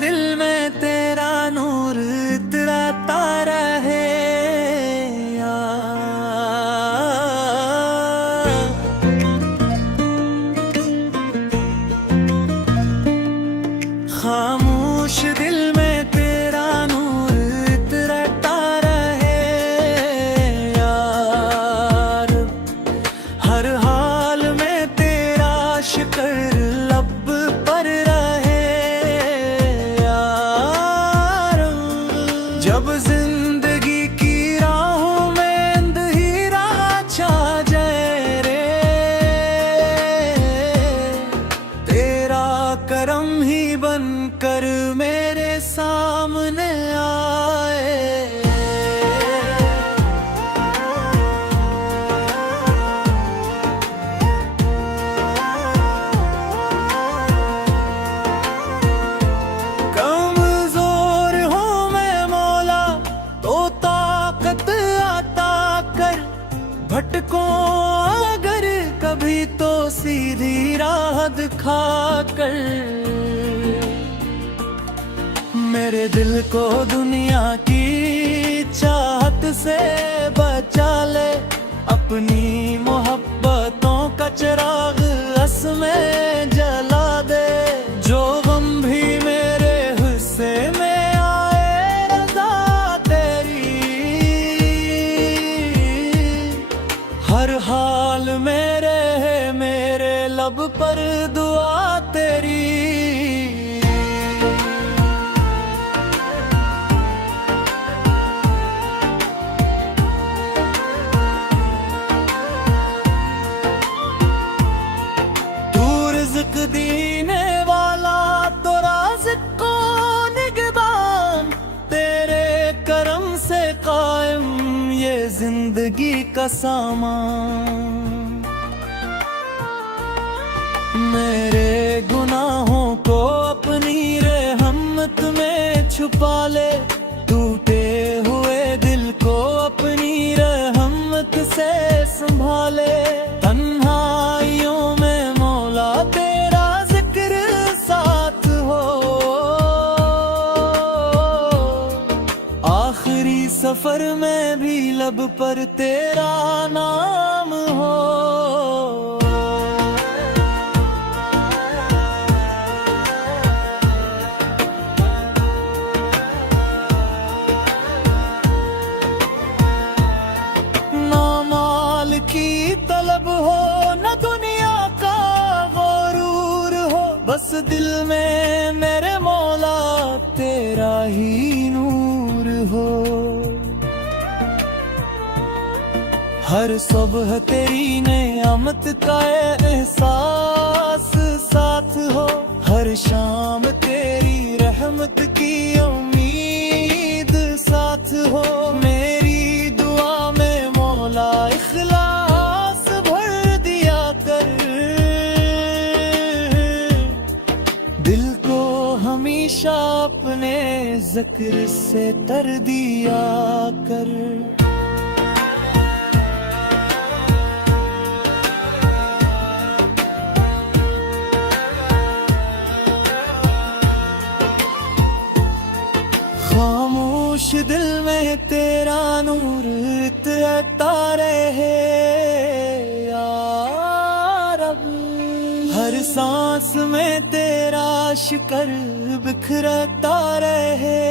दिल में तेरा नूर इतराता रहे खामोश दिल में तेरा नूर इतराता रहे यार। हर हाल में तेरा शुक्र लब पर रहे यार। जब जिंदगी की राहों में अंधेरा छा जाए रे, तेरा करम ही बनकर मेरे सामने आए। कमजोर हूँ मैं मौला तो ताकत अता कर, भटको अगर कभी तो सीधी राह दिखा कर। मेरे दिल को दुनिया की चाहत से बचा ले, अपनी मोहब्बतों का चिराग असमें जला दे। जो गम भी मेरे हिस्से में आए रज़ा तेरी, हर हाल में रहे मेरे लब पर दुआ तेरी। रिज़्क़ देने वाला तो राज़िक़ को निगहबान, तेरे करम से कायम ये जिंदगी का सामान। मेरे गुनाहों को अपनी रहमत में छुपा ले, टूटे हुए दिल को अपनी रहमत से संभाले। तन्हाइयों में मौला तेरा जिक्र साथ हो, आखिरी सफर में भी लब पर तेरा नाम हो। की तलब हो न दुनिया का गुरूर हो, बस दिल में मेरे मौला तेरा ही नूर हो। हर सुबह तेरी नेमत का एहसास साथ हो, हर शाम तेरी रहमत की उम्मीद साथ हो। मेरी दुआ में मौला इखलास भर दिया कर, दिल को हमेशा अपने ज़िक्र से तर दिया कर। खामोश दिल में तेरा नूर इतराता रहे यार। हर सांस में तेरा शुक्र बिखरता रहे।